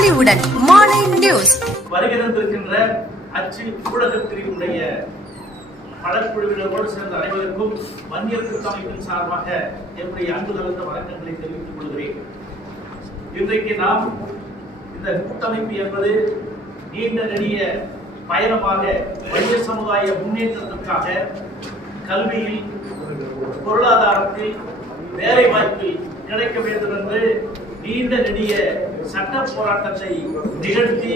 பொலிவுடன் மாலை நியூஸ். வருகிறந்திருக்கின்ற அச்சு ஊடகத்தினுடைய படக்குழுவினரோடு சேர்ந்த அனைவருக்கும் வன்னியர் கூட்டமைப்பின் சார்பாக என்னுடைய அன்பு கலந்த வணக்கங்களை தெரிவித்துக் கொள்கிறேன். இன்றைக்கு நாம் இந்த கூட்டமைப்பு என்பது நீண்ட நெடிய பயணமாக வன்னியர் சமுதாய முன்னேற்றத்திற்காக கல்வியில் பொருளாதாரத்தில் வேலை வாய்ப்பில் கிடைக்க வேண்டும் என்று நீண்ட நெடிய சட்ட போராட்டத்தை நிகழ்த்தி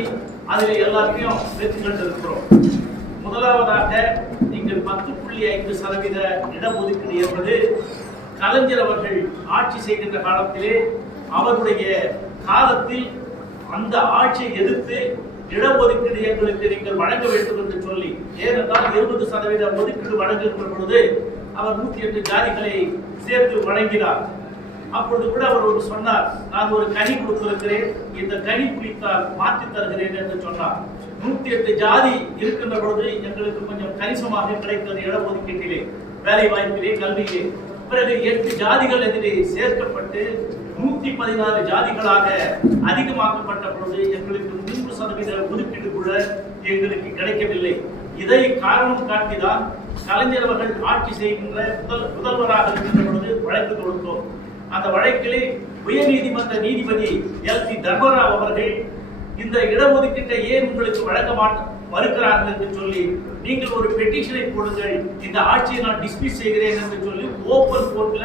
அதில் எல்லாத்தையும் வெற்றி கண்டிருக்கிறோம் முதலாவதாக நீங்கள் பத்து புள்ளி ஐந்து சதவீத இடஒதுக்கீடு என்பது கலைஞர் அவர்கள் ஆட்சி செய்கின்ற காலத்திலே அவருடைய காலத்தில் அந்த ஆட்சியை எதிர்த்து இடஒதுக்கீடு எங்களுக்கு நீங்கள் வழங்க வேண்டும் என்று சொல்லி ஏனென்றால் இருபது சதவீத ஒதுக்கீடு வழங்குகின்ற பொழுது அவர் நூத்தி எட்டு ஜாதிகளை சேர்த்து வழங்கினார். அப்பொழுது கூட அவர் ஒரு சொன்னார் நான் ஒரு கனி கொடுத்திருக்கிறேன் இந்த கனி குளித்தால் மாற்றி தருகிறேன் என்று சொன்னார். நூத்தி எட்டு ஜாதி இருக்கின்ற பொழுது எங்களுக்கு கொஞ்சம் கணிசமாக கிடைத்தது இடஒதுக்கீட்டிலே வேலை வாய்ப்பிலே கல்வியிலே. பிறகு எட்டு ஜாதிகள் எதிரே சேர்க்கப்பட்டு நூத்தி பதினாறு ஜாதிகளாக அதிகமாக்கப்பட்ட பொழுது எங்களுக்கு மூன்று சதவீத ஒதுக்கீடு கூட எங்களுக்கு கிடைக்கவில்லை. இதை காரணம் காட்டிதான் கலைஞர் அவர்கள் ஆட்சி செய்கின்ற முதல் முதல்வராக இருக்கின்ற பொழுது வழக்கு கொடுத்தோம் அந்த வழக்கிலே உயர்நீதிமன்ற நீதிபதி எல் சி தர்மராவ் அவர்கள் இந்த இடஒதுக்கீட்டை ஏன் உங்களுக்கு வழங்க மறுக்கிறார்கள் என்று சொல்லி நீங்கள் ஒரு பெட்டிஷனை போடுங்கள் இந்த ஆட்சியை நான் டிஸ்மிஸ் செய்கிறேன் என்று சொல்லி ஓப்பன் கோர்ட்ல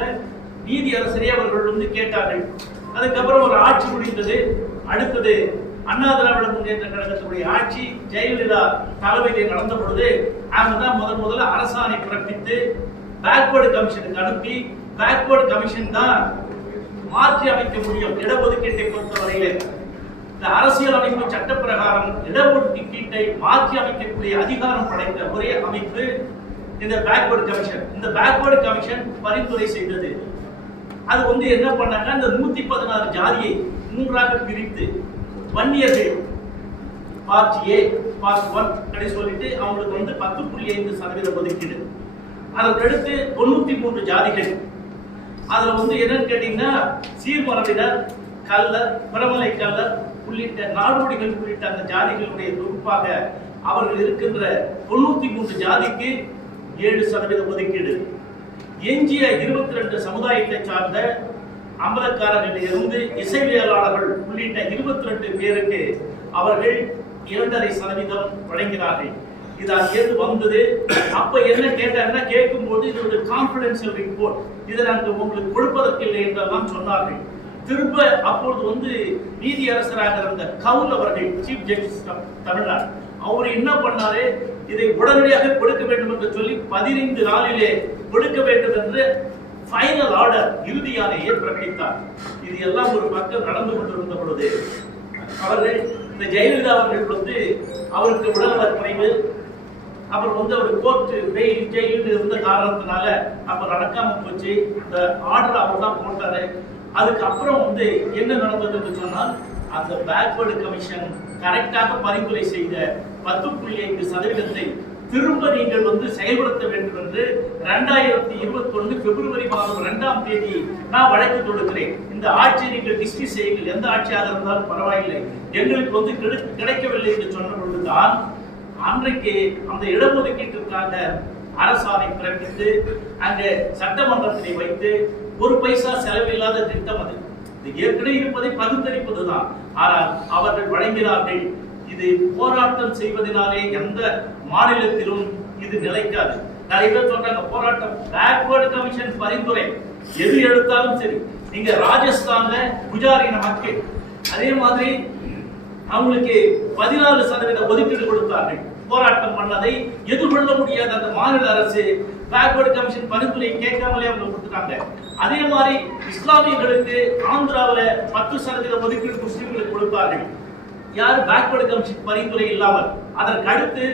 நீதி அரசரே அவர்கள் வந்து கேட்டார்கள். அதுக்கப்புறம் ஒரு ஆட்சி முடிந்தது. அடுத்தது அண்ணா திராவிட முன்னேற்ற கழகத்துடைய ஆட்சி ஜெயலலிதா தலைமையிலே நடந்த பொழுது அவங்க தான் முதல் முதல்ல அரசாணை பிறப்பித்து பேக்வர்டு கமிஷனுக்கு அனுப்பி பேக்வர்டு கமிஷன் தான் மாற்றி அமைக்க முடியும். இடஒதுக்கீட்டை பொறுத்தவரையிலே இந்த அரசியல் அமைப்பு சட்ட பிரகாரம் இடஒதுக்கீட்டை மாற்றி அமைக்கக்கூடிய அதிகாரம் படைத்த ஒரே அமைப்பு இந்த பேக்வர்டு கமிஷன் இந்த பேக்வர்டு கமிஷன் பரிந்துரை செய்தது. அது வந்து என்ன பண்ணாங்க? அந்த நூத்தி பதினாறு ஜாதியை மூன்றாக பிரித்து வன்னியர்கள் பார்ட் ஏ பார்ட் ஒன் அப்படின்னு சொல்லிட்டு அவங்களுக்கு வந்து பத்து புள்ளி ஐந்து சதவீத ஒதுக்கீடு. அதற்கடுத்து தொண்ணூத்தி மூன்று ஜாதிகள் அதுல வந்து என்னன்னு கேட்டீங்கன்னா சீர்மரபினர் கல்லர் பிரமலை கல்லர் உள்ளிட்ட நாடோடிகள் உள்ளிட்ட அந்த ஜாதிகளுடைய தொகுப்பாக அவர்கள் இருக்கின்ற தொண்ணூத்தி மூன்று ஜாதிக்கு ஏழு சதவீத ஒதுக்கீடு. எஞ்சிய இருபத்தி ரெண்டு சமுதாயத்தை சார்ந்த அமலக்காரர்களில் இருந்து இசைவியலாளர்கள் உள்ளிட்ட இருபத்தி ரெண்டு பேருக்கு அவர்கள் இரண்டரை சதவீதம் வழங்கினார்கள். இது அங்கேருந்து வந்தது. அப்ப என்ன கேட்டாருன்னா கேட்கும்போது இது ஒரு கான்பிடென்சியல் ரிப்போர்ட் இதை நாங்கள் உங்களுக்கு கொடுப்பதற்கில்லை என்றெல்லாம் சொன்னார்கள். திரும்ப அப்பொழுது வந்து நீதி அரசராக இருந்த கவுல் அவர்கள் சீஃப் ஜஸ்டிஸ் தமிழ்நாடு அவர் என்ன பண்ணாரு? இதை உடனடியாக கொடுக்க வேண்டும் என்று சொல்லி பதினைந்து நாளிலே கொடுக்க வேண்டும் என்று ஃபைனல் ஆர்டர் இறுதியாலேயே பிரகடித்தார் இது எல்லாம் ஒரு பக்கம் நடந்து கொண்டிருந்த பொழுது அவர்கள் இந்த ஜெயலலிதா அவர்கள் வந்து அவருக்கு உடல்நலக் குறைவு அப்புறம் வந்து அவர் கோர்ட்டு வெயில் ஜெயிலில் இருந்த காரணத்தினால அப்ப நடக்காம போச்சு. இந்த ஆர்டர் அவர் தான் போட்டாரு. அதுக்கப்புறம் வந்து என்ன நடந்ததுன்னு சொன்னால் அந்த பேக்வர்டு கமிஷன் கரெக்டாக பரிந்துரை செய்த பத்து புள்ளி ஐந்து சதவீதத்தை திரும்ப நீங்கள் வந்து செயல்படுத்த வேண்டும் என்று ரெண்டாயிரத்தி இருபத்தி ஒன்று பிப்ரவரி மாதம் இரண்டாம் தேதி நான் வழக்கு தொடுக்கிறேன். இந்த ஆட்சியை நீங்கள் டிஸ்டி செய்யுங்கள். எந்த ஆட்சியாக இருந்தாலும் பரவாயில்லை. எங்களுக்கு வந்து கிடை- கிடைக்கவில்லை என்று சொன்ன பொழுதுதான் அன்றைக்கு அந்த இடஒதுக்கீட்டிற்காக அரசாணை பிறப்பித்து அங்க சட்டமன்றத்தினை வைத்து ஒரு பைசா செலவில்லாத திட்டம் அது. இது ஏற்கனவே இருப்பதை பகுத்தளிப்பதுதான் ஆனால் அவர்கள் வழங்கினார்கள் இது போராட்டம் செய்வதனாலே எந்த மாநிலத்திலும் இது நிலைக்காது. நிறைய பேர் சொல்றாங்க போராட்டம் பேக்வர்டு கமிஷன் பரிந்துரை. எது எடுத்தாலும் சரி நீங்க ராஜஸ்தான்ல குஜாரின மக்கள் அதே மாதிரி அவங்களுக்கு பதினாலு சதவீத ஒதுக்கீடு கொடுத்தார்கள். போராட்டம் பண்ணதை எதிர்கொள்ள முடியாத அந்த மாநில அரசு பேக்வர்டு கமிஷன் பரிந்துரை கேட்காமலே அவங்க கொடுத்துட்டாங்க. அதே மாதிரி இஸ்லாமியர்களுக்கு ஆந்திராவுல பத்து சதவீத ஒதுக்கீடு முஸ்லீம்களுக்கு கொடுப்பார்கள். யார் பேக்வர்டு கமிஷன் பரிந்துரை இல்லாமல் அதற்கு அடுத்து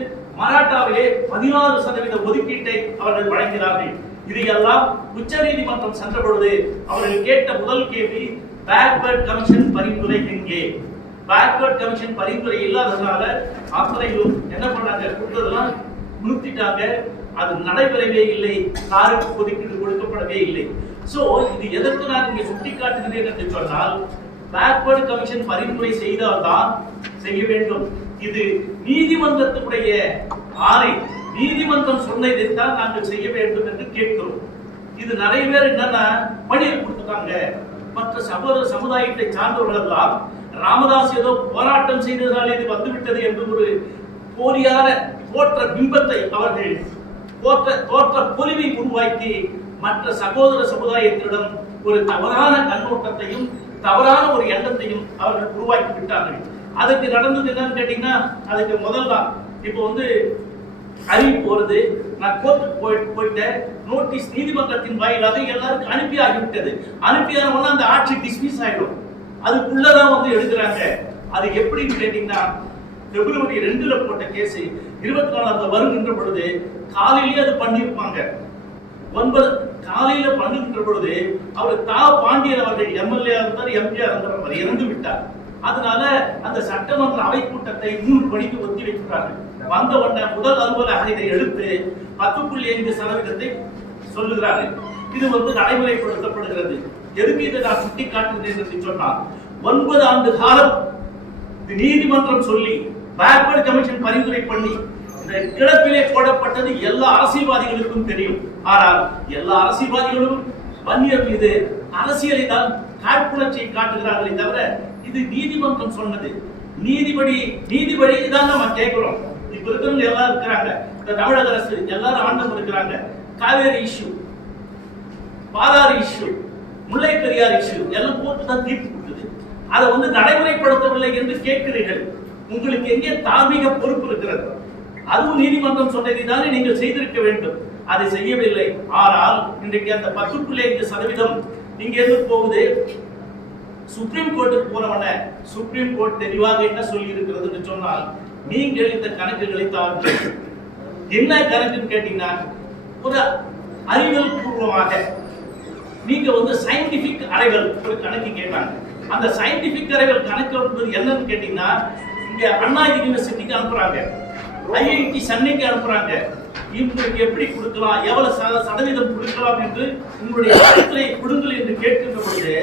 மராட்டாவிலே பதினாறு சதவீத ஒதுக்கீட்டை அவர்கள் வழங்கினார்கள். இதையெல்லாம் உச்ச நீதிமன்றம் சென்ற பொழுது அவர்கள் கேட்ட முதல் கேள்வி பேக்வர்ட் கமிஷன் பரிந்துரை எங்கே? பேக்வர்ட் கமிஷன் பரிந்துரை இல்லாததுனால ஆத்திரையும் என்ன பண்ணாங்க கொடுத்ததெல்லாம் நிறுத்திட்டாங்க. அது நடைபெறவே இல்லை. யாருக்கு ஒதுக்கீடு கொடுக்கப்படவே இல்லை. சோ இது எதற்கு நான் இங்கே சுட்டி காட்டுகிறேன் என்று சொன்னால் பேக்வர்டு கமிஷன் பரிந்துரை செய்தால்தான் செய்ய வேண்டும். இது நீதிமன்றத்துடைய ஆணை. நீதிமன்றம் சொன்னதைத்தான் நாங்கள் செய்ய வேண்டும் என்று கேட்கிறோம். இது நிறைய பேர் என்னன்னா பணியில் கொடுத்துட்டாங்க. மற்ற சகோதர சமுதாயத்தை சார்ந்தவர்கள் எல்லாம் ராமதாஸ் ஏதோ போராட்டம் செய்ததால் இது வந்துவிட்டது என்று ஒரு போலியான தோற்ற பிம்பத்தை அவர்கள் தோற்ற தோற்ற பொலிவை உருவாக்கி மற்ற சகோதர சமுதாயத்திடம் ஒரு தவறான கண்ணோட்டத்தையும் தவறான ஒரு எண்ணத்தையும் அவர்கள் உருவாக்கி விட்டார்கள். அதுக்கு நடந்தது என்னன்னு கேட்டீங்கன்னா அதுக்கு முதல் தான். இப்போ வந்து அறிவிப்பு வருது நான் கோர்ட்டுக்கு போய் போயிட்டேன். நோட்டீஸ் நீதிமன்றத்தின் வாயிலாக எல்லாருக்கும் அனுப்பி ஆகிவிட்டது அனுப்பியான உடனே அந்த ஆட்சி டிஸ்மிஸ் ஆகிடும் அதுக்குள்ளதான் வந்து எடுக்கிறாங்க அது எப்படின்னு கேட்டீங்கன்னா பிப்ரவரி ரெண்டுல போட்ட கேஸ் இருபத்தி நாலாம் வருகின்ற பொழுது காலையிலேயே அது பண்ணியிருப்பாங்க. ஒன்பது காலையில பண்ணுகின்ற பொழுது அவர் தா பாண்டியன் அவர்கள் எம்எல்ஏ இருந்தார் எம்பிஆர் இருந்தார் அவர் இறந்து விட்டார். அதனால அந்த சட்டமன்ற அவை கூட்டத்தை மூன்று மணிக்கு ஒத்தி வைக்கிறார்கள் வந்த உடனே முதல் அலுவலக இதை எடுத்து பத்து புள்ளி ஐந்து சதவீதத்தை சொல்லுகிறார்கள் இது வந்து நடைமுறைப்படுத்தப்படுகிறது. எதுக்கு இதை நான் சுட்டி காட்டுகிறேன் என்று சொன்னால் ஒன்பது ஆண்டு காலம் நீதிமன்றம் சொல்லி பேக்வர்டு கமிஷன் பரிந்துரை பண்ணி இந்த கிடப்பிலே போடப்பட்டது எல்லா அரசியல்வாதிகளுக்கும் தெரியும். ஆனால் எல்லா அரசியல்வாதிகளும் வன்னியர் மீது அரசியலை தான் காழ்ப்புணர்ச்சியை காட்டுகிறார்களே தவிர இது நீதிமன்றம் சொன்னது. நீதிபடி நீதிபடி தான் நம்ம கேட்கிறோம். இப்ப இருக்கிறவங்க எல்லாரும் இருக்கிறாங்க. இந்த தமிழக அரசு எல்லாரும் ஆண்டவங்க இருக்கிறாங்க. Kaveri issue Palar issue Mullai Periyar issue எல்லாம் போட்டு தான் தீர்ப்பு கொடுத்தது அதை வந்து நடைமுறைப்படுத்தவில்லை என்று கேட்கிறீர்கள். உங்களுக்கு எங்கே தார்மீக பொறுப்பு இருக்கிறது? அதுவும் நீதிமன்றம் சொன்னதை நீங்கள் செய்திருக்க வேண்டும். அதை செய்யவில்லை. ஆனால் இன்றைக்கு அந்த பத்து புள்ளி ஐந்து சதவீதம் இங்க இருந்து போகுது. சுப்ரீம் கோர்ட்டுக்கு போனவன சுப்ரீம் கோர்ட் தெளிவாக என்ன சொல்லி இருக்கிறது சொன்னால் நீங்கள் இந்த கணக்குகளை தாருங்கள். என்ன கணக்குன்னு கேட்டீங்கன்னா ஒரு அறிவியல் பூர்வமாக நீங்க வந்து சயின்டிபிக் அறைகள் ஒரு கணக்கு கேட்டாங்க. அந்த சயின்டிபிக் அறைகள் கணக்கு என்னன்னு கேட்டீங்கன்னா இங்க அண்ணா யூனிவர்சிட்டிக்கு அனுப்புறாங்க. ஐஐடி சென்னைக்கு அனுப்புறாங்க. இவங்களுக்கு எப்படி கொடுக்கலாம்? எவ்வளவு சதவீதம் கொடுக்கலாம் என்று உங்களுடைய கருத்துரை கொடுங்கள் என்று கேட்கின்ற பொழுது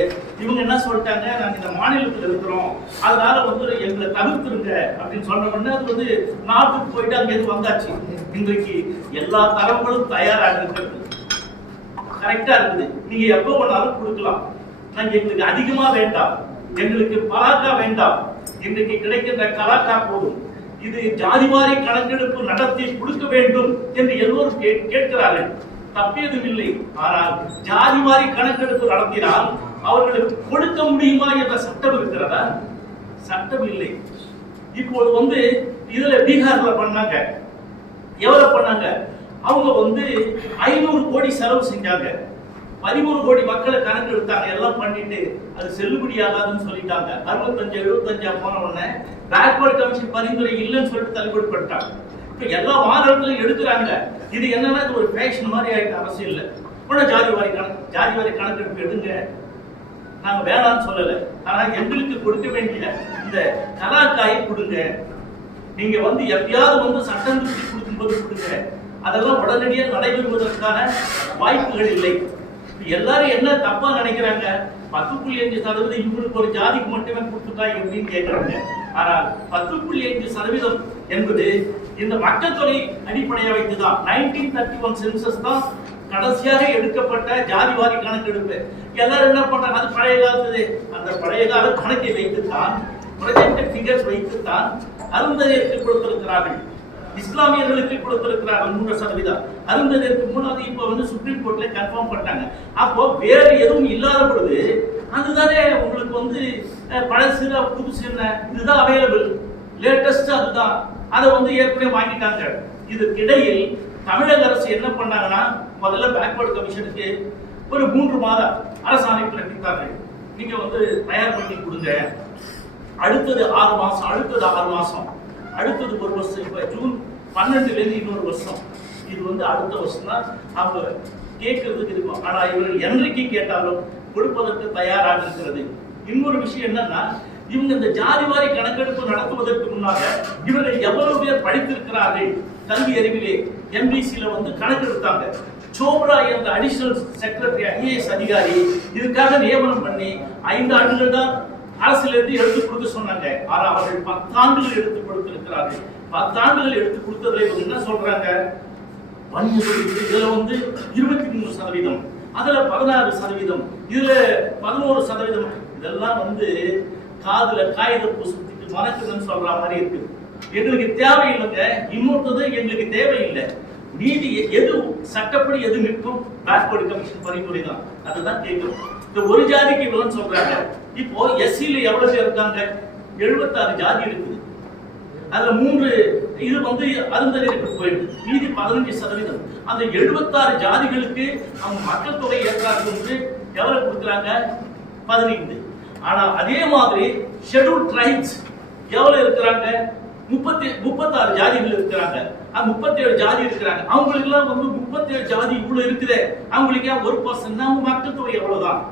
இவங்க என்ன சொல்லிட்டாங்க? நாங்க இந்த மாநிலத்தில் இருக்கிறோம். அதனால வந்து எங்களை தவிர்த்துருங்க. அப்படின்னு சொன்ன உடனே அது வந்து நாட்டுக்கு போயிட்டு அங்கே வந்தாச்சு. இன்றைக்கு எல்லா தரங்களும் தயாராக இருக்கிறது கரெக்டா இருக்குது. நீங்க எப்போ வேணாலும் கொடுக்கலாம். எங்களுக்கு அதிகமா வேண்டாம். எங்களுக்கு பலாக்கா வேண்டாம். இன்றைக்கு கிடைக்கின்ற கலாக்கா போதும். இது ஜாதிவாரி கணக்கெடுப்பு நடத்தி கொடுக்க வேண்டும் என்று எல்லோரும் கேட்கிறார்கள். தப்பியதும் இல்லை. ஆனால் ஜாதி மாறி கணக்கெடுப்பு நடத்தினால் அவர்களுக்கு கொடுக்க முடியுமா என்ற சட்டம் இருக்கிறதா? சட்டம் இல்லை. இப்போது வந்து இதுல பீகார்ல பண்ணாங்க. எவ்வளவு பண்ணாங்க? அவங்க வந்து ஐநூறு கோடி செலவு செஞ்சாங்க. பதிமூணு கோடி மக்களை கணக்கு எடுத்தாங்க. எல்லாம் பண்ணிட்டு அது செல்லுபடியாகாதுன்னு சொல்லிட்டாங்க. அறுபத்தஞ்சு எழுபத்தஞ்சா போன உடனே பேக்வர்ட் கமிஷன் பரிந்துரை இல்லைன்னு சொல்லிட்டு தள்ளுபடி பண்ணிட்டாங்க இப்போ எல்லா மாநிலத்திலும் எடுக்கிறாங்க. இது என்னன்னா இது ஒரு ஃபேஷன் மாதிரி ஆயிட்டு அரசியல்ல உடனே ஜாதி வாரி கணக்கு ஜாதி வாரி கணக்கெடுப்பு எடுங்க. நாங்கள் வேணாம்னு சொல்லலை. ஆனால் எங்களுக்கு கொடுக்க வேண்டிய இந்த கலாக்காயை கொடுங்க. நீங்க வந்து எப்பயாவது வந்து சட்டம் திருத்தி கொடுக்கும்போது கொடுங்க. அதெல்லாம் உடனடியாக நடைபெறுவதற்கான வாய்ப்புகள் இல்லை. எல்லாரும் என்ன தப்பா நினைக்கிறாங்க? பத்து புள்ளி அஞ்சு சதவீதம் இவங்களுக்கு ஒரு ஜாதிக்கு மட்டுமே கொடுத்துட்டா எப்படின்னு கேட்கறாங்க ஆனால் பத்து புள்ளி அஞ்சு சதவீதம் என்பது இந்த மக்கள் தொகை அடிப்படையாக வைத்துதான். நைன்டீன் தேர்ட்டி ஒன் சென்சஸ் தான் கடைசியாக எடுக்கப்பட்ட ஜாதிவாரி கணக்கெடுப்பு. எல்லாரும் என்ன பண்றாங்க? அது பழைய காலத்து அந்த பழைய கால கணக்கை வைத்துத்தான் ப்ரொஜெக்டட் ஃபிகர்ஸ் வைத்துத்தான் அருந்ததியருக்கு கொடுத்திருக்கிறார்கள். இஸ்லாமியர்களுக்கு கொடுத்திருக்கிறாங்க மூன்று சதவீதம். அருந்ததற்கு மூணாவது இப்ப வந்து சுப்ரீம் கோர்ட்ல கன்ஃபார்ம் பண்ணிட்டாங்க. அப்போ வேற எதுவும் இல்லாத பொழுது அதுதானே உங்களுக்கு வந்து அஹ், பழசு புதுசு என்ன இதுதான் அவைலபிள் லேட்டஸ்ட் அதுதான். அதை வந்து ஏற்கனவே வாங்கிட்டாங்க. இதற்கிடையில் தமிழக அரசு என்ன பண்ணாங்கன்னா முதல்ல பேக்வர்டு கமிஷனுக்கு ஒரு மூன்று மாத அரசாணை பிறப்பித்தாங்க. நீங்க வந்து தயார் பண்ணி கொடுங்க. அடுத்தது ஆறு மாசம் அடுத்தது ஆறு மாசம். அடுத்தது ஒரு வருஷம் இப்போ ஜூன் பன்னெண்டுலேருந்து இன்னொரு வருஷம். இது வந்து அடுத்த வருஷம் தான் அவங்க கேட்கறதுக்கு இருக்கும் ஆனா இவர்கள் என்றைக்கு கேட்டாலும் கொடுப்பதற்கு தயாராக இருக்கிறது. இன்னொரு விஷயம் என்னன்னா இவங்க இந்த ஜாதி வாரி கணக்கெடுப்பு நடத்துவதற்கு முன்னாக இவர்கள் எவ்வளவு பேர் படித்திருக்கிறார்கள்? கல்வி அறிவிலே எம்பிசியில் வந்து கணக்கெடுத்தாங்க. சோப்ரா என்ற அடிஷனல் செக்ரட்டரி ஐஏஎஸ் அதிகாரி இதுக்காக நியமனம் பண்ணி ஐந்து ஆண்டுகள் தான் அரசிலிருந்து எடுத்து கொடுக்க சொன்னாங்க. ஆனா அவர்கள் பத்தாண்டுகள் எடுத்து கொடுத்திருக்கிறார்கள். பத்தாண்டுகள் எடுத்து கொடுத்ததுல இவங்க என்ன சொல்றாங்க? வன்முறை இதுல வந்து இருபத்தி மூணு சதவீதம் அதுல பதினாறு சதவீதம் இதுல பதினோரு சதவீதம். இதெல்லாம் வந்து காதுல காகித பூசத்துக்கு மறக்குதுன்னு சொல்ற மாதிரி இருக்கு. எங்களுக்கு தேவையில்லைங்க. இன்னொருத்தது எங்களுக்கு தேவையில்லை. நீதி எது சட்டப்படி எது நிற்கும் பேக்வர்டு கமிஷன் பரிந்துரை தான் அதுதான் கேட்கும் இந்த ஒரு ஜாதிக்கு இவ்வளவு சொல்றாங்க. இப்போ எஸ்சியில எவ்வளவு பேர் இருக்காங்க? எழுபத்தாறு ஜாதி இருக்குது. அதுல மூன்று இது வந்து அருந்ததிற்கு போயிடுது. மீதி பதினஞ்சு சதவீதம். அந்த எழுபத்தாறு ஜாதிகளுக்கு அவங்க மக்கள் தொகை ஏற்றார்கள் வந்து எவ்வளவு கொடுக்குறாங்க? பதினைந்து. ஆனா அதே மாதிரி ஷெட்யூல் ட்ரைப்ஸ் எவ்வளவு இருக்கிறாங்க? முப்பத்தி முப்பத்தாறு ஜாதிகள் இருக்கிறாங்க. முப்பத்தேழு ஜாதி இருக்கிறாங்க. அவங்களுக்கு எல்லாம் வந்து முப்பத்தேழு ஜாதி இவ்வளவு இருக்குதே. அவங்களுக்கு ஒரு பர்சன்ட் அவங்க மக்கள் தொகை எவ்வளவுதான்?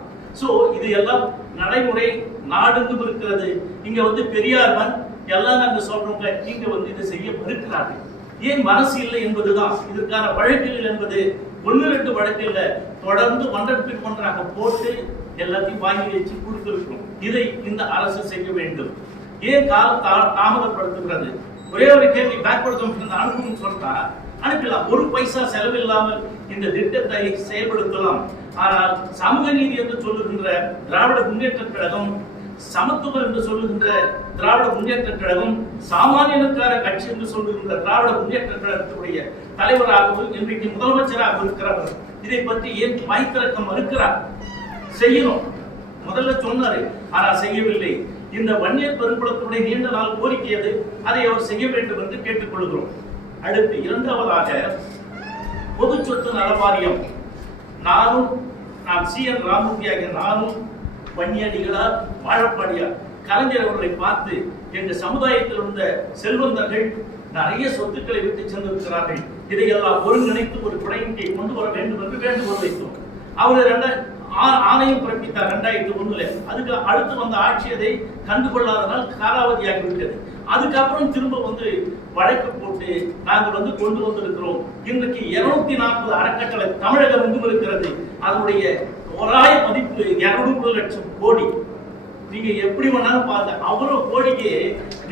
ஸோ இது எல்லாம் நடைமுறை நாடெங்கும் இருக்கிறது. இங்க வந்து பெரியார் மண் எல்லாம் நாங்கள் சொல்றோங்க நீங்க வந்து இதை செய்ய மறுக்கிறார்கள். ஏன் மனசு இல்லை என்பதுதான்? இதற்கான வழக்குகள் என்பது ஒன்று ரெண்டு வழக்கு தொடர்ந்து ஒன்றன் ஒன்றாக போட்டு எல்லாத்தையும் வாங்கி வச்சு கொடுத்திருக்கிறோம். இதை இந்த அரசு செய்ய வேண்டும். ஏன் காலம் தா- தாமதப்படுத்துகிறது? ஒரே ஒரு கேள்வி பேக்வர்ட் கமிஷன் அனுப்பணும்னு சொன்னா அனுப்பலாம் ஒரு பைசா செலவில்லாமல் இந்த திட்டத்தை செயல்படுத்தலாம். ஆனால் சமூக நீதி என்று சொல்லுகின்ற திராவிட முன்னேற்ற கழகம் சமத்துவம் என்று சொல்லுகின்ற திராவிட முன்னேற்ற கழகம் சாமானியனுக்கான கட்சி என்று சொல்லுகின்ற திராவிட முன்னேற்ற கழகத்துடைய தலைவராகவும் இன்றைக்கு முதலமைச்சராக இருக்கிறவர் இதை பற்றி ஏன் வாய் திறக்க மறுக்கிறார்? செய்யணும். முதல்ல சொன்னாரு ஆனா செய்யவில்லை. இந்த வன்னியர் பெருங்குளத்துடைய நீண்ட நாள் கோரிக்கை அது அதை அவர் செய்ய வேண்டும் என்று கேட்டுக்கொள்கிறோம். அடுத்து இரண்டாவதாக பொது சொத்து நல வாரியம் நானும் நான் சி. என். ராமூர்த்தி ஆகிய நானும் வன்னியடிகளார் வாழப்பாடியார். கலைஞர் அவர்களை பார்த்து எங்கள் சமுதாயத்தில் இருந்த செல்வந்தர்கள் நிறைய சொத்துக்களை விட்டு சென்றிருக்கிறார்கள். இதையெல்லாம் ஒருங்கிணைத்து ஒரு குறையின்கை கொண்டு வர வேண்டும் என்று வேண்டுகோள் வைத்தோம். அவர் ரெண்ட ஆ- ஆணையம் பிறப்பித்தார் ரெண்டாயிரத்தி ஒண்ணுல அதுக்கு அடுத்து வந்த ஆட்சி அதை கண்டுகொள்ளாததால் காலாவதியாகி விட்டது அதுக்கப்புறம் திரும்ப வந்து வழக்கு போட்டு நாங்கள் வந்து கொண்டு வந்திருக்கிறோம். இன்றைக்கு இருநூத்தி நாற்பது அறக்கட்டளை தமிழகம் வந்து இருக்கிறது. அதனுடைய ஒராய மதிப்பு இருநூறு லட்சம் கோடி. நீங்க எப்படி வேணாலும் பாருங்க அவ்வளவு கோடிக்கு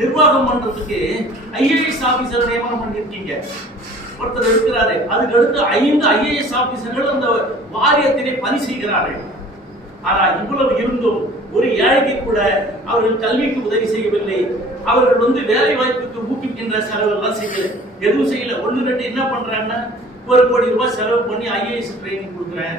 நிர்வாகம் பண்றதுக்கு ஐஏஎஸ் ஆபீசர் நியமனம் பண்ணிருக்கீங்க ஒருத்தர் இருக்கிறாரு. அதுக்கு அடுத்து ஐந்து ஐஏஎஸ் ஆபீசர்கள் அந்த வாரியத்திலே பணி செய்கிறார்கள். ஆனா இவ்வளவு இருந்தும் ஒரு ஏழைக்கு கூட அவர்கள் கல்விக்கு உதவி செய்யவில்லை. அவர்கள் வந்து வேலை வாய்ப்புக்கு ஊக்குவிக்கின்ற செலவு எல்லாம் செய்யல. எதுவும் செய்யல. ஒன்று ரெண்டு என்ன பண்றாங்கன்னா ஒரு கோடி ரூபாய் செலவு பண்ணி ஐஏஎஸ் ட்ரைனிங் கொடுக்குறேன்.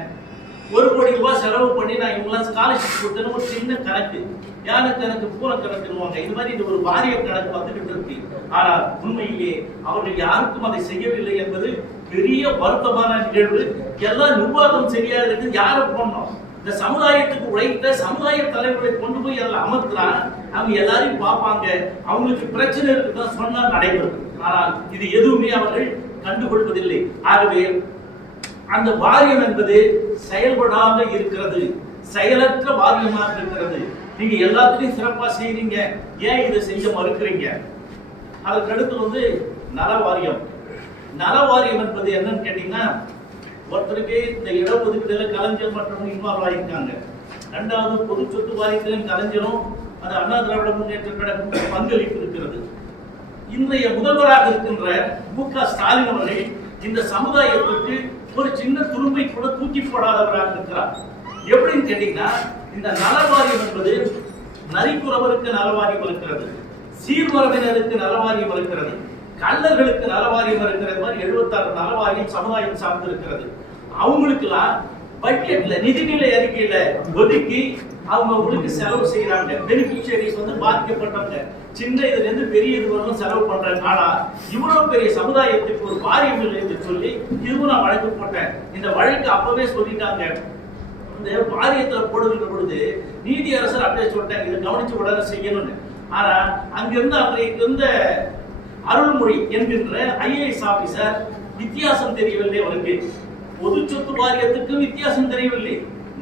ஒரு கோடி ரூபாய் செலவு பண்ணி நான் இவங்களாம் ஸ்காலர்ஷிப் கொடுத்தேன்னு ஒரு சின்ன கணக்கு. யானை கணக்கு பூர கணக்குன்னுவாங்க. இது மாதிரி இது ஒரு வாரிய கணக்கு வந்துகிட்டு இருக்கு. ஆனால் உண்மையிலே அவர்கள் யாருக்கும் அதை செய்யவில்லை என்பது பெரிய வருத்தமான நிகழ்வு. எல்லாம் நிர்வாகம் சரியா இருக்கு யாரை போடணும்? இந்த சமுதாயத்துக்கு உழைத்த சமுதாய தலைவர்களை கொண்டு போய் அதில் அமர்த்தினா அவங்க எல்லாரையும் பார்ப்பாங்க. அவங்களுக்கு பிரச்சனை இருக்குதான் சொன்னால் நடைபெறும். ஆனால் இது எதுவுமே அவர்கள் கண்டுகொள்வதில்லை. ஆகவே அந்த வாரியம் என்பது செயல்படாம இருக்கிறது. செயலற்ற வாரியமாக இருக்கிறது. நீங்க எல்லாத்துலையும் சிறப்பா செய்யறீங்க ஏன் இதை செய்ய மறுக்கிறீங்க? அதுக்கு அடுத்து வந்து நல வாரியம் நல வாரியம் என்பது என்னன்னு கேட்டீங்கன்னா ஒருத்தருக்கு இந்த இடஒதுக்கீடுல கலைஞர் மற்றவங்க இன்வால்வ் ஆகியிருக்காங்க ரெண்டாவது பொது சொத்து வாரியத்திலும் கலைஞரும் அது அண்ணா திராவிட முன்னேற்ற கழகம் பங்களிப்பு இருக்கிறது. இன்றைய முதல்வராக இருக்கின்ற மு க ஸ்டாலின் அவர்கள் இந்த சமுதாயத்திற்கு ஒரு சின்ன துரும்பை கூட தூக்கி போடாதவராக இருக்கிறார். எப்படின்னு கேட்டீங்கன்னா இந்த நலவாரியம் என்பது நரிக்குறவருக்கு நலவாரியம் இருக்கிறது சீர்மரபினருக்கு நலவாரியம் இருக்கிறது கள்ளர்களுக்கு நலவாரியம் இருக்கிறது மாதிரி எழுபத்தாறு நலவாரியம் சமுதாயம் சார்ந்து இருக்கிறது அவங்களுக்கெல்லாம் பட்ஜெட்ல நிதிநிலை அறிக்கையில ஒதுக்கி அவங்க உங்களுக்கு செலவு செய்யறாங்க பெனிஃபிஷியரிஸ் வந்து பாதிக்கப்பட்டாங்க சின்ன இதுல இருந்து பெரிய இது செலவு பண்றாங்க. ஆனா இவ்வளவு பெரிய சமுதாயத்துக்கு ஒரு வாரியம் இல்லை என்று சொல்லி இதுவும் நான் வழக்கு போட்டேன் இந்த வழக்கு அப்பவே சொல்லிட்டாங்க. இந்த வாரியத்துல போடுகிற பொழுது நீதி அரசர் அப்படியே சொல்லிட்டாங்க இதை கவனிச்சு உடனே செய்யணும்னு. ஆனா அங்கிருந்து அவருக்கு இருந்த அருள்மொழி என்கின்ற ஐஏஎஸ் ஆபீசர் வித்தியாசம் தெரியவில்லை அவருக்கு. பொது சொத்து வாரியத்துக்கும் வித்தியாசம் தெரியவில்லை.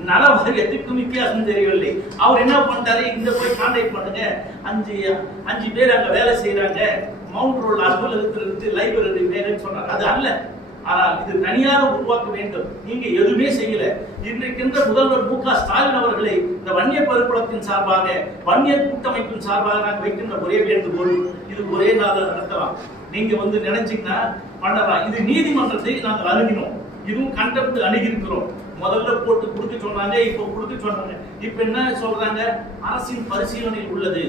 நல வாரியத்துக்கும் வித்தியாசம் தெரியவில்லை. அவர் என்ன பண்ணிட்டாரு இந்த போய் கான்டாக்ட் பண்ணுங்க. அஞ்சு அஞ்சு பேர் அங்க வேலை செய்யறாங்க மவுண்ட் ரோல் அலுவலகத்தில் இருந்து லைப்ரரி வேலைன்னு சொன்னார். அது அல்ல. ஆனால் இது தனியாக உருவாக்க வேண்டும். நீங்க எதுவுமே செய்யல. இன்றைக்கின்ற முதல்வர் மு க ஸ்டாலின் அவர்களை இந்த வன்னிய பருக்குளத்தின் சார்பாக வன்னியர் கூட்டமைப்பின் சார்பாக நாங்கள் வைக்கின்ற ஒரே வேண்டுகோள் இது ஒரே நாளில் நடத்தலாம். நீங்க வந்து நினைச்சீங்கன்னா பண்ணலாம் இது நீதிமன்றத்தை நாங்கள் அணுகினோம். இதுவும் கண்டெப்ட் அணுகியிருக்கிறோம். முதல்ல போட்டு கொடுக்க சொன்னாங்க இப்போ கொடுக்க சொன்னாங்க இப்போ என்ன சொல்றாங்க? அரசின் பரிசீலனையில் உள்ளது.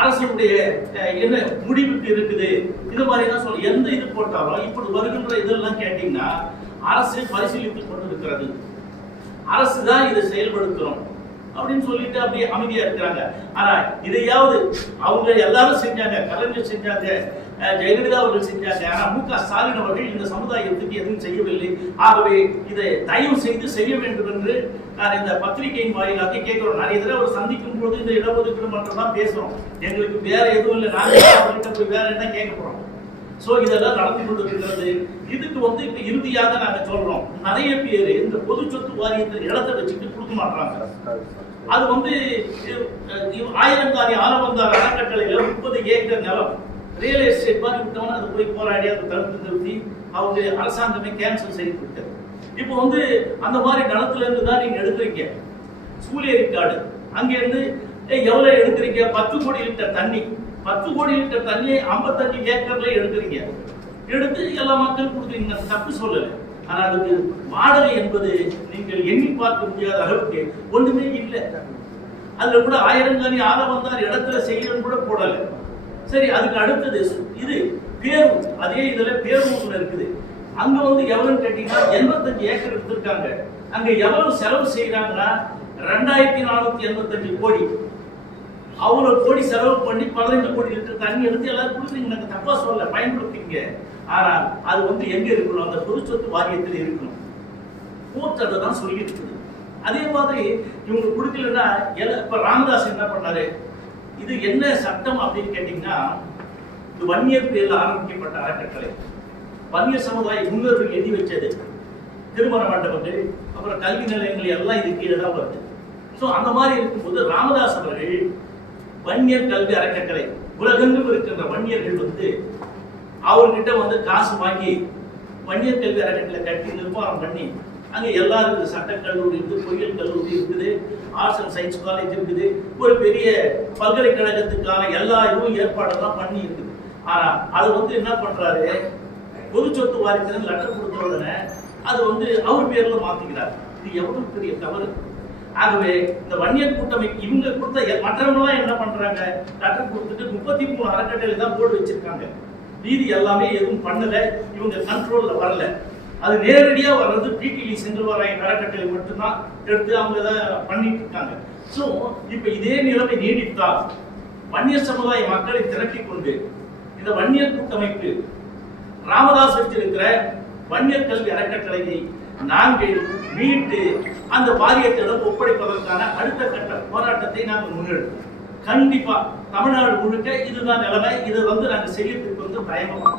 அரசுடைய என்ன முடிவுக்கு இருக்குது? இது மாதிரி தான் சொல்ல எந்த இது போட்டாலும் இப்படி வருகின்ற இதெல்லாம் கேட்டீங்கன்னா அரசு பரிசீலித்துக் கொண்டிருக்கிறது. அரசு தான் இதை செயல்படுத்துறோம். அப்படின்னு சொல்லிட்டு அப்படியே அமைதியா இருக்கிறாங்க. ஆனா இதையாவது அவங்க எல்லாரும் செஞ்சாங்க கலைஞர் செஞ்சாங்க. ஜெயலலிதா அவர்கள் செஞ்சாங்க. ஆனா மு க. ஸ்டாலின் அவர்கள் இந்த சமுதாயத்துக்கு எதுவும் செய்யவில்லை. ஆகவே இதை தயவு செய்து செய்ய வேண்டும் என்று நான் இந்த பத்திரிகையின் வாயிலாக கேட்கிறோம். நிறைய தடவை அவர் சந்திக்கும் போது இந்த இடஒதுக்கீடு மட்டும் தான் பேசுறோம். எங்களுக்கு வேற எதுவும் இல்லை. நாங்கள் அவர்கிட்ட போய் வேற என்ன கேட்க போறோம்? சோ இதெல்லாம் நடந்து கொண்டு இருக்கிறது இதுக்கு வந்து இப்ப இறுதியாக நாங்க சொல்றோம். நிறைய பேர் இந்த பொது சொத்து வாரியத்தில் இடத்தை வச்சுட்டு கொடுக்க மாட்டாங்க அது வந்து ஆயிரம் இவ் ஆயிரங்காரி ஆலவந்தார் அறக்கட்டளையில முப்பது ஏக்கர் நிலம். ரியல் எஸ்டேட் மாதிரி விட்டவன அது போய் போராடி அதை தடுத்து நிறுத்தி அவங்க அரசாங்கமே கேன்சல் செய்து விட்டது. இப்போ வந்து அந்த மாதிரி நிலத்துல இருந்து தான் நீங்க எடுக்கிறீங்க. சூழிய காடு. அங்க இருந்து எவ்வளவு எடுக்கிறீங்க? பத்து கோடி லிட்டர் தண்ணி. பத்து கோடி லிட்டர் தண்ணியை ஐம்பத்தஞ்சு ஏக்கர்ல எடுக்கிறீங்க. எடுத்து எல்லா மக்களும் கொடுக்குறீங்க. தப்பு சொல்லலை. ஆனால் அதுக்கு வாடகை என்பது நீங்கள் எண்ணி பார்க்க முடியாத அளவுக்கு ஒண்ணுமே இல்லை. அதுல கூட ஆயிரங்காணி ஆள வந்தார் இடத்துல செய்யணும்னு கூட போடலை. சரி அதுக்கு அடுத்தது இது பேரூர். அதே இதுல பேரூர்ல இருக்குது. அங்க வந்து எவ்வளவுன்னு கேட்டீங்கன்னா எண்பத்தஞ்சு ஏக்கர் எடுத்திருக்காங்க. அங்க எவ்வளவு செலவு செய்யறாங்கன்னா ரெண்டாயிரத்தி நானூத்தி எண்பத்தஞ்சு கோடி. அவ்வளவு கோடி செலவு பண்ணி பதினைஞ்சு கோடி லிட்டர் தண்ணி எடுத்து எல்லாரும் கொடுக்குறீங்க எனக்கு தப்பா சொல்ல பயன்படுத்திங்க ஆனால் அது வந்து எங்க இருக்கணும்? அந்த பொது சொத்து வாரியத்தில் இருக்கணும். கூட்டத்தை தான் சொல்லி இருக்குது அதே மாதிரி இவங்க கொடுக்கலன்னா இப்ப ராமதாஸ் என்ன பண்ணாரு? இது என்ன சட்டம் அப்படின்னு கேட்டீங்கன்னா இது வன்னியர் பேரில் ஆரம்பிக்கப்பட்ட அறக்கட்டளை. வன்னியர் சமுதாய முன்னோர்கள் எழுதி வச்சது. திருமண மண்டபங்கள் அப்புறம் கல்வி நிலையங்கள் எல்லாம் இது கீழே தான் வருது. ஸோ அந்த மாதிரி இருக்கும்போது ராமதாஸ் அவர்கள் வன்னியர் கல்வி அறக்கட்டளை உலகெங்கும் இருக்கின்ற வன்னியர்கள் வந்து அவர்கிட்ட வந்து காசு வாங்கி வன்னியர் கல்வி அறக்கட்டளை கட்டி நிர்வாகம் பண்ணி அங்கே எல்லாம் இருக்குது சட்டக் கல்லூரி இருக்குது பொறியியல் கல்லூரி இருக்குது ஆர்ட்ஸ் அண்ட் சயின்ஸ் காலேஜ் இருக்குது. ஒரு பெரிய பல்கலைக்கழகத்துக்கான எல்லா இதுவும் ஏற்பாடெல்லாம் பண்ணி இருக்குது ஆனால் அது வந்து என்ன பண்ணுறாரு பொது சொத்து வாரியத்தினர் லெட்டர் கொடுத்த உடனே அது வந்து அவர் பேரில் மாற்றிக்கிறார் இது எவ்வளவு பெரிய தவறு? ஆகவே இந்த வன்னியர் கூட்டமைப்பு இவங்க கொடுத்த எ- என்ன பண்றாங்க? லெட்டர் கொடுத்துட்டு முப்பத்தி மூணு அறக்கட்டளை தான் போர்டு வச்சிருக்காங்க. மீதி எல்லாமே எதுவும் பண்ணல. இவங்க கண்ட்ரோல்ல வரல. அது நேரடியாக வர்றது டிடிவி சென்று வர அறக்கட்டளை மட்டும்தான் எடுத்து அவங்க இதை பண்ணிட்டு இருக்காங்க. சோ இப்ப இதே நிலைமை நீடித்தால் வன்னியர் சமுதாய மக்களை திரட்டி கொண்டு இந்த வன்னியர் கூட்டமைப்பு ராமதாஸ் வச்சிருக்கிற வன்னியர் கல்வி அறக்கட்டளையை நாங்கள் மீட்டு அந்த வாரியத்திடம் ஒப்படைப்பதற்கான அடுத்த கட்ட போராட்டத்தை நாங்கள் முன்னெடுத்தோம் கண்டிப்பா தமிழ்நாடு முழுக்க இதுதான் நிலைமை. இதை வந்து நாங்க செய்யறதுக்கு வந்து பயமாக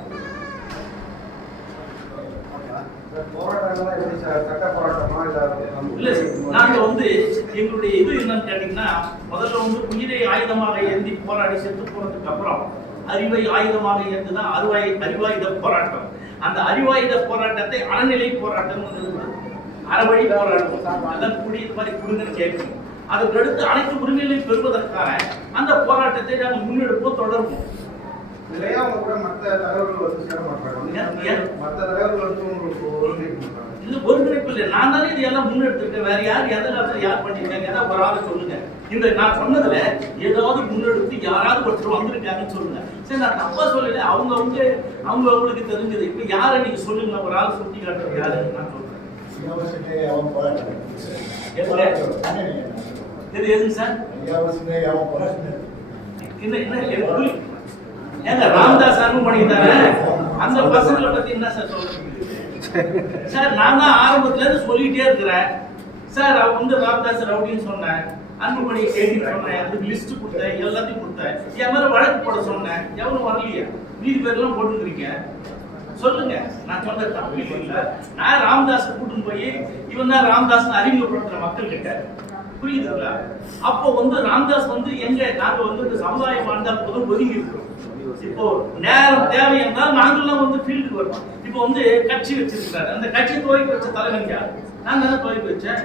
இல்ல நாங்கள் வந்து எங்களுடைய இது என்னன்னு கேட்டிங்கன்னா முதல்ல வந்து உயிரை ஆயுதமாக ஏந்தி போராடி செத்து போனதுக்கு அப்புறம் அறிவை ஆயுதமாக ஏந்து தான் அருவாய் அறிவாயுத போராட்டம். அந்த அறிவாயுத போராட்டத்தை அறநிலை போராட்டம் அறவழி போராட்டம். அதான் கூடி இது மாதிரி கொடுங்கன்னு கேட்கணும் அதுக்கு அடுத்து அனைத்து உரிமைகளையும் பெறுவதற்கான அந்த போராட்டத்தை நாங்கள் முன்னெடுப்போம் தொடர்போம் இல்லையா? அவங்க கூட மற்ற தலைவர்கள் வந்து சேர மாட்டாங்க. ஏன்? ஏன்? மற்ற தலைவர்கள் வந்து உங்களுக்கு ஒருங்கிணைக்க மாட்டாங்க. இது ஒருங்கிணைப்பு இல்லை. நான் தானே இது எல்லாம் முன்னெடுத்திருக்கேன். வேற யார் எந்த காலத்துல யார் பண்ணிருக்காங்க ஏதாவது ஒரு ஆளை சொல்லுங்க. இந்த நான் சொன்னதுல ஏதாவது முன்னெடுத்து யாராவது ஒருத்தர் வந்திருக்காங்கன்னு சொல்லுங்க. சரி நான் தப்பா சொல்லல. அவங்க அவங்க அவங்க அவங்களுக்கு தெரிஞ்சது. இப்ப யாரை நீங்க சொல்லுங்க? ஒரு ஆள் சுட்டி காட்டுறது யாருன்னு நான் சொல்றேன். இது எதுங்க சார்? என்ன என்ன. ஏங்க ராமதாஸ் அருண் பண்ணிட்டாரு? அந்த பசங்களை பத்தி என்ன சார் சொல்றீங்க சார் நான் தான் ஆரம்பத்துல இருந்து சொல்லிட்டே இருக்கிறேன். சார் அவன் வந்து ராமதாஸ் ரவுடின்னு சொன்னேன் அன்புமணி கேட்டு சொன்னேன் அதுக்கு லிஸ்ட் கொடுத்தேன். எல்லாத்தையும் கொடுத்தேன். என் மேல வழக்கு போட சொன்னேன். எவனும் வரலையே. மீதி பேர்லாம் போட்டுக்கிறீங்க. சொல்லுங்க. நான் சொல்ற தப்பு இல்ல நான் ராமதாஸ் கூட்டின்னு போய் இவன் தான் ராமதாஸ் அறிமுகப்படுத்துற மக்கள் கிட்ட புரியுதுங்களா? அப்போ வந்து ராமதாஸ் வந்து எங்க நாங்க வந்து இந்த சமுதாயம் வாழ்ந்தா போதும் ஒதுங்கி இருக்கிறோம் இப்போ நேரம் தேவை என்றால் நாங்கள்லாம் வந்து ஃபீல்டுக்கு வருவோம். இப்போ வந்து கட்சி வச்சிருக்காரு அந்த கட்சி துவைக்கு வச்ச தலைவன் யார்? நான் தானே துவைக்கு வச்சேன்.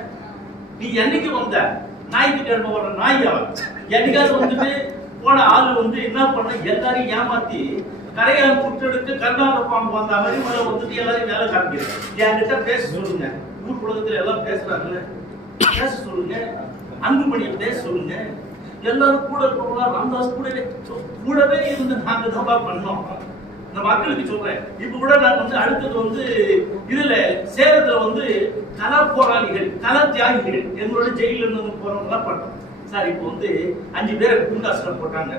நீ என்னைக்கு வந்த? ஞாயிற்றுக்கிழமை வர நாய் அவன். என்னைக்காவது வந்துட்டு போன ஆளு வந்து என்ன பண்ண? எல்லாரையும் ஏமாத்தி கரையான் புற்றெடுத்து கர்நாடக பாம்பு வந்த மாதிரி முதல்ல வந்துட்டு எல்லாரையும் வேலை காமிக்கிறேன் என்கிட்ட பேச சொல்லுங்க. ஊர் உலகத்துல எல்லாம் பேசுறாங்கல்ல. பேச சொல்லுங்க. அன்புமணியை பேச சொல்லுங்க. எல்லாரும் கூட இருக்கவங்களா ராமதாஸ் கூடவே கூடவே இருந்து நாங்க தப்பா பண்ணோம். இந்த மக்களுக்கு சொல்றேன். இப்ப கூட நான் வந்து அடுத்தது வந்து இதுல சேலத்துல வந்து கல போராளிகள் கல தியாகிகள் எங்களோட ஜெயில இருந்து போறவங்க எல்லாம் பண்ணோம். சார் இப்போ வந்து அஞ்சு பேர் குண்டாசுல போட்டாங்க.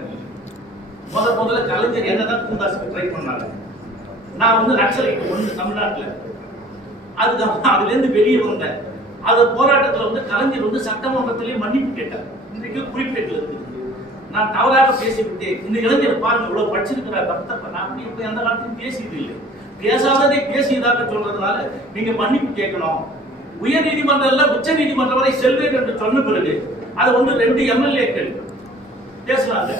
முத முதல்ல கலைஞர் என்னதான் குண்டாசுக்கு ட்ரை பண்ணாங்க நான் வந்து நக்சலைட் ஒண்ணு தமிழ்நாட்டுல. அதுக்கப்புறம் அதுல இருந்து வெளியே வந்தேன். அது போராட்டத்துல வந்து கலைஞர் வந்து சட்டமன்றத்திலேயே மன்னிப்பு கேட்டார். இன்றைக்கு குறிப்பிட்டு நான் தவறாக பேசிவிட்டேன். இந்த இளைஞர் பாருங்க இவ்வளவு படிச்சிருக்கிறார் தப்பு நான் இப்ப எந்த காலத்தையும் பேசியது இல்லை. பேசாததை பேசியதாக சொல்றதுனால நீங்க மன்னிப்பு கேட்கணும். உயர் நீதிமன்றம்ல உச்ச நீதிமன்றம் வரை செல்வேன் என்று சொன்ன பிறகு அது ஒன்று ரெண்டு எம்எல்ஏக்கள். பேசுறாங்க.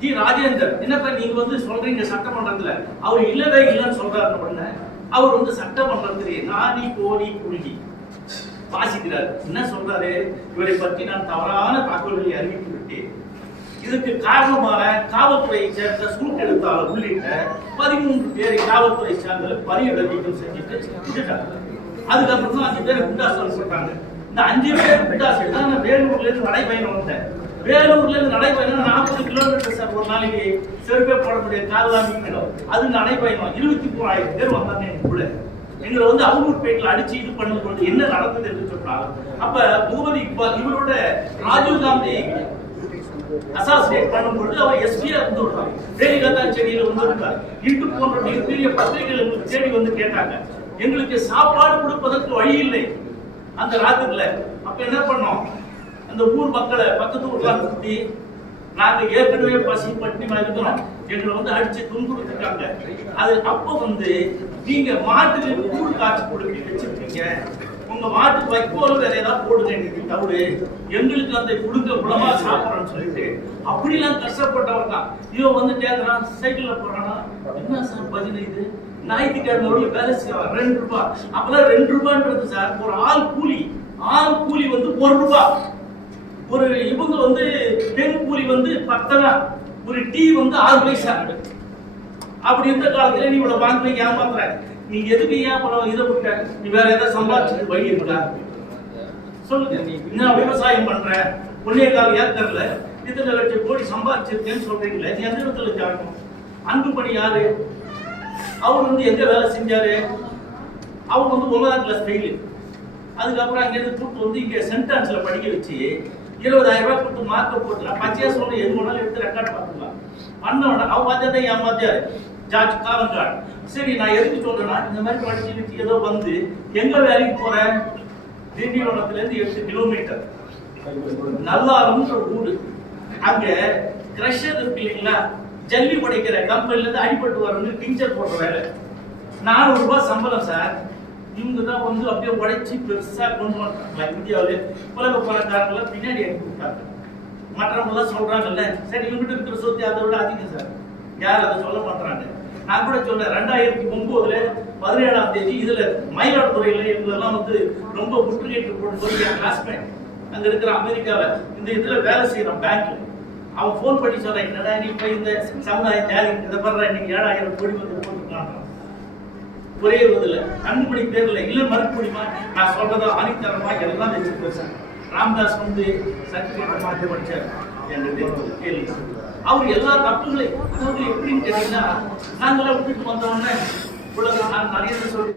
டி. ராஜேந்தர் என்னப்பா நீங்க வந்து சொல்றீங்க சட்டமன்றத்துல? அவர் இல்லவே இல்லைன்னு சொல்றாரு உடனே அவர் வந்து சட்டமன்றத்திலே நாடி கோடி குழுகி வாசிக்கிறார். என்ன சொல்றாரு? இவரை பற்றி நான் தவறான தகவல்களை அறிவித்து விட்டேன். இதுக்கு காரணமான காவல்துறையை சேர்ந்த சுருக்கெழுத்தாளர் உள்ளிட்ட பதிமூன்று பேரை காவல்துறை சேர்ந்த பணியிட நீக்கம் செஞ்சுட்டு விட்டுட்டாங்க அதுக்கப்புறம் தான் அஞ்சு பேரை குண்டாசல் சொல்றாங்க இந்த அஞ்சு பேர் குண்டாசல் தான் நான் வேலூர்ல இருந்து நடைபயணம் வந்தேன். வேலூர்ல இருந்து நடைபயணம் நாற்பது கிலோமீட்டர் சார் ஒரு நாளைக்கு செருப்பே போடக்கூடிய முடியாது அது நடைபயணம். இருபத்தி மூணாயிரம் பேர் வந்தாங்க கூட. எங்களை வந்து அவங்கூர்பேட்டில் அடிச்சு இது பண்ணும்போது கொண்டு என்ன நடந்தது என்று சொன்னால் அப்ப முகமது இக்பால் இவரோட ராஜீவ் காந்தி அசாசினேட் பண்ணும்பொழுது அவர் எஸ்பியா இருந்து விடுறாங்க வேலிகத்தா செடியில வந்து இருக்கார். இன்று போன்ற மிகப்பெரிய பத்திரிகைகள் எங்களுக்கு தேடி வந்து கேட்டாங்க. எங்களுக்கு சாப்பாடு கொடுப்பதற்கு வழி இல்லை. அந்த ராத்திரில அப்ப என்ன பண்ணோம்? அந்த ஊர் மக்களை பக்கத்து ஊர்லாம் கூட்டி நாங்க ஏற்கனவே பசி பட்டினி இருக்கிறோம். எங்களை வந்து அடிச்சு துன்புறுத்திருக்காங்க அது அப்ப வந்து நீங்க மாட்டுக்கு கூழ் காய்ச்சி கொடுக்க வச்சிருக்கீங்க. உங்க மாட்டுக்கு வைக்கோல் வேற ஏதாவது போடுங்க எனக்கு தவிர எங்களுக்கு அந்த கொடுக்க குளமா சாப்பிடறோம்னு சொல்லிட்டு அப்படிலாம் கஷ்டப்பட்டவர் தான். இவன் வந்து கேட்கறான் சைக்கிள்ல போறானா? என்ன சார் பதில் இது? ஞாயிற்றுக்கிழமை ஒரு வேலை செய்வான் ரெண்டு ரூபாய் அப்பதான் ரெண்டு ரூபான்றது சார் ஒரு ஆள் கூலி. ஆள் கூலி வந்து ஒரு ரூபாய் ஒரு இவங்க வந்து பெண் கூலி வந்து பத்தனா? ஒரு டீ வந்து ஆறு பைசா அப்படி இருந்த காலத்துல நீ இவ்வளவு வாங்கி ஏமாத்துற. நீ எதுக்கு ஏன் இதை விட்ட நீ வேற ஏதாவது சம்பாதிச்சு வழி இருக்கா? சொல்லுங்க. நான் விவசாயம் பண்றேன் ஒன்னே கால ஏக்கர்ல இத்தனை லட்சம் கோடி சம்பாதிச்சிருக்கேன்னு சொல்றீங்களே. நீ எந்த இடத்துல ஜாக்கும் அன்புமணி யாரு? அவர் வந்து எங்க வேலை செஞ்சாரு? அவர் வந்து ஒன்பதாம் கிளாஸ் ஃபெயிலு அதுக்கப்புறம் அங்கேருந்து கூப்பிட்டு வந்து இங்கே சென்டான்ஸ்ல படிக்க வச்சு இருபதாயிரம் ரூபாய் கொடுத்து மார்க்க போட்டுலாம் பச்சையா சொல்ல எது வேணாலும் எடுத்து ரெக்கார்ட் பார்த்துக்கலாம். பண்ண உடனே அவன் பார்த்தா என் மாத்தியாரு ஜார்ஜ் காலங்காட் சரி நான் எதுக்கு சொல்றேன்னா இந்த மாதிரி படிச்சு வச்சு ஏதோ வந்து எங்க வேலைக்கு போறேன் திண்டிவனத்துல இருந்து எட்டு கிலோமீட்டர் நல்லாரம்ன்ற ஊரு. அங்க கிரஷர் இருக்கு இல்லைங்களா? ஜல்லி உடைக்கிற கம்பெனில இருந்து அடிபட்டு வரணும்னு டிஞ்சர் போடுற வேலை. நானூறு ரூபாய் சம்பளம் சார் இவங்க தான் வந்து அப்படியே உடைச்சி பெருசா கொண்டு வந்தாங்க இந்தியாவிலே உலக பணக்காரங்களை பின்னாடி அனுப்பி விட்டாங்க மற்றவங்க எல்லாம் சொல்றாங்கல்ல சரி இவங்கிட்ட இருக்கிற சொத்து அதை விட அதிகம் சார். யார் அதை சொல்ல மாட்டாங்க நான் கூட சொன்னேன் ரெண்டாயிரத்தி ஒன்பதுல பதினேழாம் தேதி இதுல மயிலாடுதுறையில இவங்கெல்லாம் வந்து ரொம்ப முற்றுகையிட்டு போட்டு என் கிளாஸ்மேட் அங்க இருக்கிற அமெரிக்கால இந்த இதுல வேலை செய்யறான் பேங்க்ல அவன் போன் பண்ணி சொல்றான் என்னடா நீ போய் இந்த சமுதாய ஜாதி இதை பண்ற இன்னைக்கு ஏழாயிரம் கோடி வந்து போட்டுருக்கான் ஒரே இதுல இல்லை பேர்ல மறுக்க முடியுமா? நான் சொல்றத ஆணித்தரமா எல்லாம் வச்சு பேசுறேன் ராமதாஸ் வந்து சத்தியமாக படிச்சார். என்று கேள்வி. அவர் எல்லா தப்புகளையும் அதாவது எப்படின்னு கேட்டீங்கன்னா நாங்களாம் விட்டுட்டு வந்தோடனே உலகம் நான் நிறைய சொல்லி